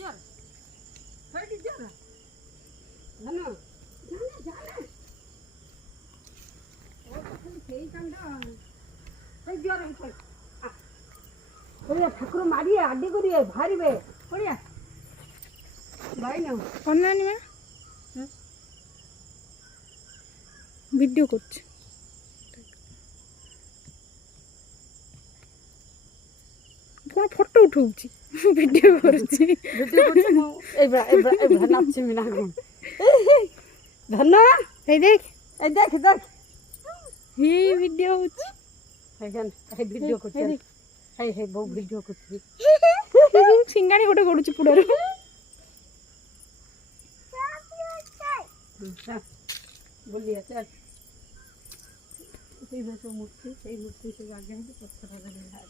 जोर थोड़ी जोर धनु जाने जाने ओ खाली सेई कांडा सेई जोर उठे ओरे ठाकुर मारिए आडी करिए भारीबे ओरिया भाई ना অন্যান্য ভিডিও করছে কোন ফটো উঠাউছি ভিডিও করছি ভিডিও করছি মু এবা নাচছি মিনা গো ধন্না এই দেখ এই দেখ দেখ এই ভিডিও হচ্ছে এইখান এই ভিডিও করছি এই হে বহু ভিডিও করছি সিঙ্গানি গোটে করুছি পুরার बोलिए चल सही वैसे मूर्ति से आगे है तो पत्थर लगा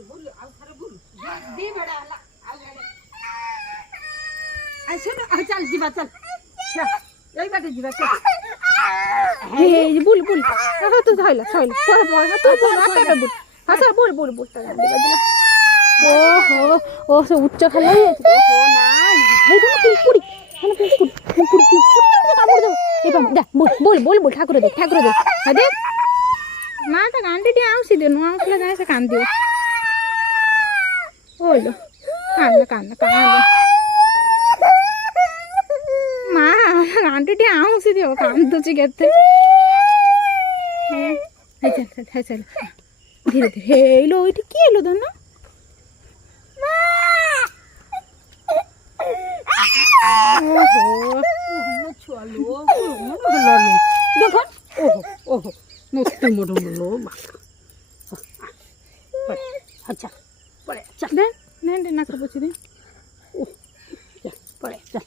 बोल आउ थारे बोल दी बड़ा हला ऐसे ना चल जीवा चल यही बाटे जीवा चल এই বুল বুল তো ধইলা ধইলা পরে পরে তো মাথাটা বুল আচ্ছা বুল বুল বুল ও হো ও সে উচ্চ খালা হয়েছে ও না এই তো পিঁপুড়ি মানে পিঁপুড়ি কামড় দাও এই বাবা দেখ বুল বুল বুল ঠাকুর দেখ হ্যাঁ দেখ মা তা গান্ডি দিয়ে আউসি দে নো আউসলে যায় সে কান্দিও ওলো কান্না মা আন্টি টি আউসি দিও কান্দুছি কেতে হ্যাঁ চল ধীরে ধীরে এলো ওইটা কি এলো ধন্য देखो ओहो ओहो मस्त मोड़ो अच्छा पड़े चल दे ना कबची दे पड़े चल